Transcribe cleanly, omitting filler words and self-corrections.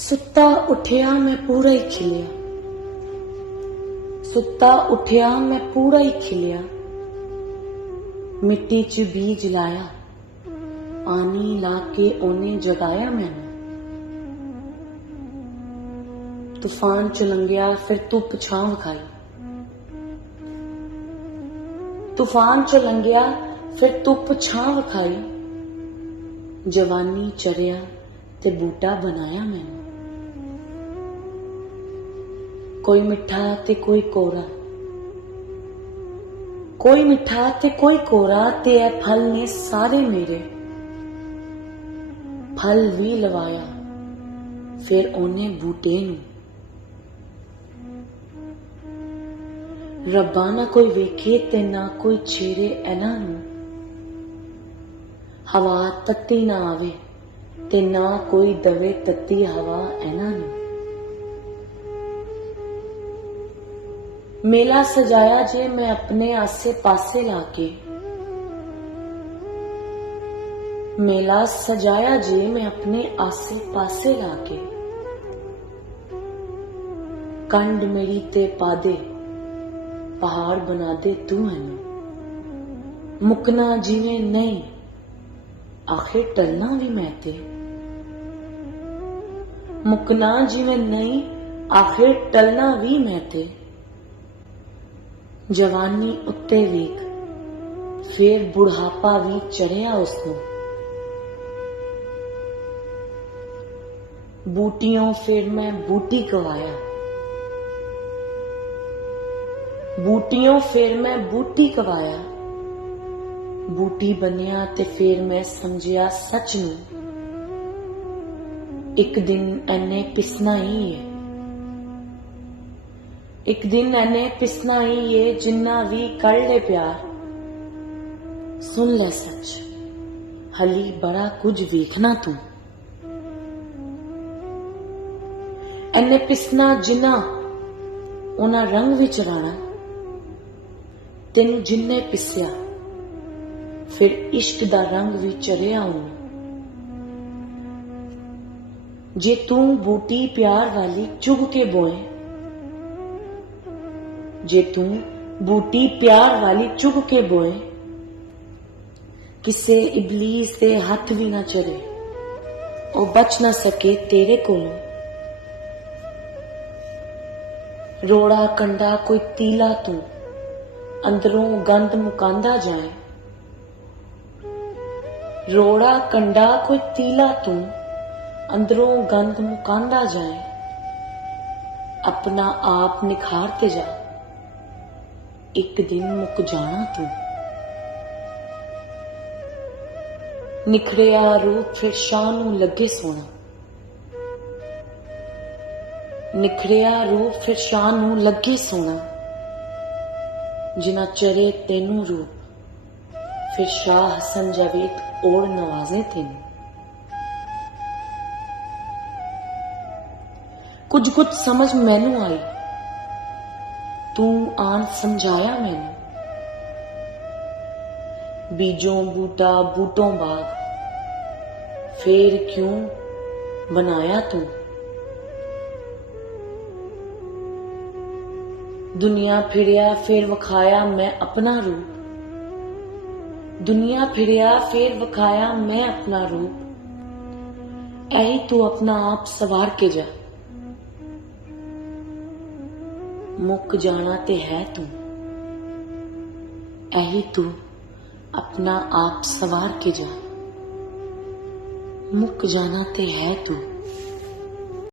सुत्ता उठिया मैं पूरा ही खिलिया, सुत्ता उठिया मैं पूरा ही खिलिया। मिट्टी च बीज लाया, पानी लाके ओने जगाया मैनू। तूफान च लंघिया फिर धुप छां विखाई, तूफान च लंघिया फिर धुप छां विखाई। जवानी चरिया ते बूटा बनाया मैनू। कोई मिठा ते कोई कोरा, कोई मिठा ते कोई कोरा, ते ऐ फल ने सारे मेरे। फल भी लवाया फिर ओने बूटे नू। रब्बा ना कोई वेखे ते ना कोई छेड़े इन्हां नू। हवा तत्ती ना आवे ते ना कोई दवे तत्ती हवा इन्हां नू। मेला सजाया जे मैं अपने आसे पासे लाके, मेला सजाया जे मैं अपने आसे पासे लाके। कंड मेरी ते पादे पहाड़ बना दे तू मैनू। मुकना जिवें नहीं आखिर टलना भी मैं ते। मुकना जिवें नहीं आखिर टलना भी मैं ते। जवानी उत्ते वेख फिर बुढ़ापा भी चढ़िया उसनू। बूटियों फिर मैं बूटी कवाया, बूटियों फिर मैं बूटी कवाया। बूटी बनिया ते फिर मैं समझिया सच नू। एक दिन एने पिसना ही है, एक दिन एने पिसना ही है। जिन्ना भी कर ले प्यार, सुन ले सच हली बड़ा कुछ वेखना तू। एने पिसना जिन्ना उन्हां रंग विच राणा। तेनू जिन्ने पिसिया फिर इश्क दा रंग भी चढ़िया उन्हें। जे तू बूटी प्यार वाली चुग के बोए, जे तू बूटी प्यार वाली चुग के बोए। किसे इबलीस दे हथ भी ना चले, ओ बच ना सके तेरे कोलों। रोड़ा कंडा कोई तीला तू अंदरों गंद मुकांदा जाए। रोड़ा कंडा कोई तीला तू अंदरों गंद मुकांदा जाए। अपना आप निखारते जा, एक दिन मुक जाना तू। निखरिया रूप फिर शाह नू लगे सोना, निखरिया रूप फिर शाह नू लगे सोना। जिना चरे तेनू रूप फिर शाह हसन जावेद ओढ़ नवाजे तेनू। कुछ कुछ समझ मैनू आई, तू आन समझाया मैनू। बीजों बूटा बूटों बाग फिर क्यों बनाया तू। दुनिया फिरिया फिर वखाया मैं अपना रूप, दुनिया फिरिया फिर वखाया मैं अपना रूप। ऐही तू अपना आप सवार के जा, मुक जाना ते है तू। ऐही तू अपना आप सवार के जा, मुक जाना ते है तू।